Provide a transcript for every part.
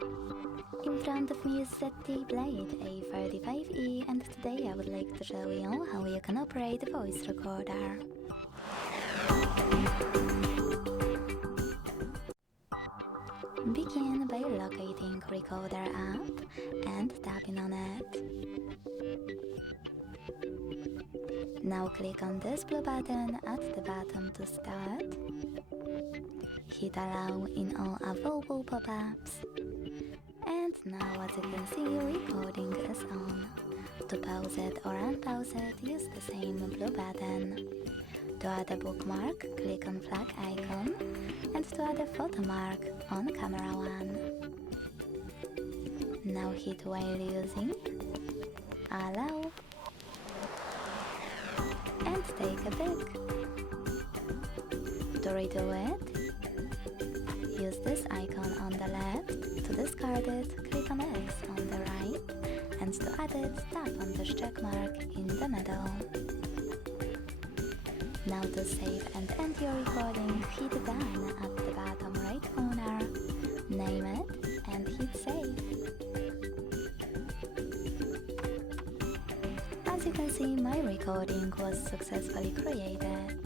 In front of me is ZTE Blade A35e, and today I would like to show you how you can operate a voice recorder. Begin by locating Recorder app and tapping on it. Now click on this blue button at the bottom to start. Hit allow in all available pop-ups. And now, as you can see, recording is on. To pause it or unpause it, use the same blue button. To add a bookmark, click on flag icon, and to add a photo mark on camera 1. Now hit while using, allow, and take a pic. To redo it, use this icon on the left. To discard it, click on X on the right, and to add it, tap on this check mark in the middle. Now to save and end your recording, hit done at the bottom right corner, name it, and hit save. As you can see, my recording was successfully created.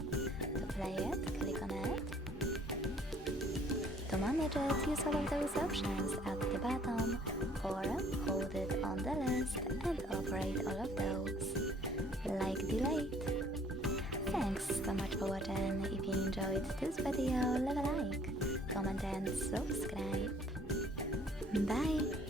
To play it, click on it. To manage it, use all of those options at the bottom, or hold it on the list and operate all of those, like delete. Thanks so much for watching. If you enjoyed this video, leave a like, comment and subscribe. Bye!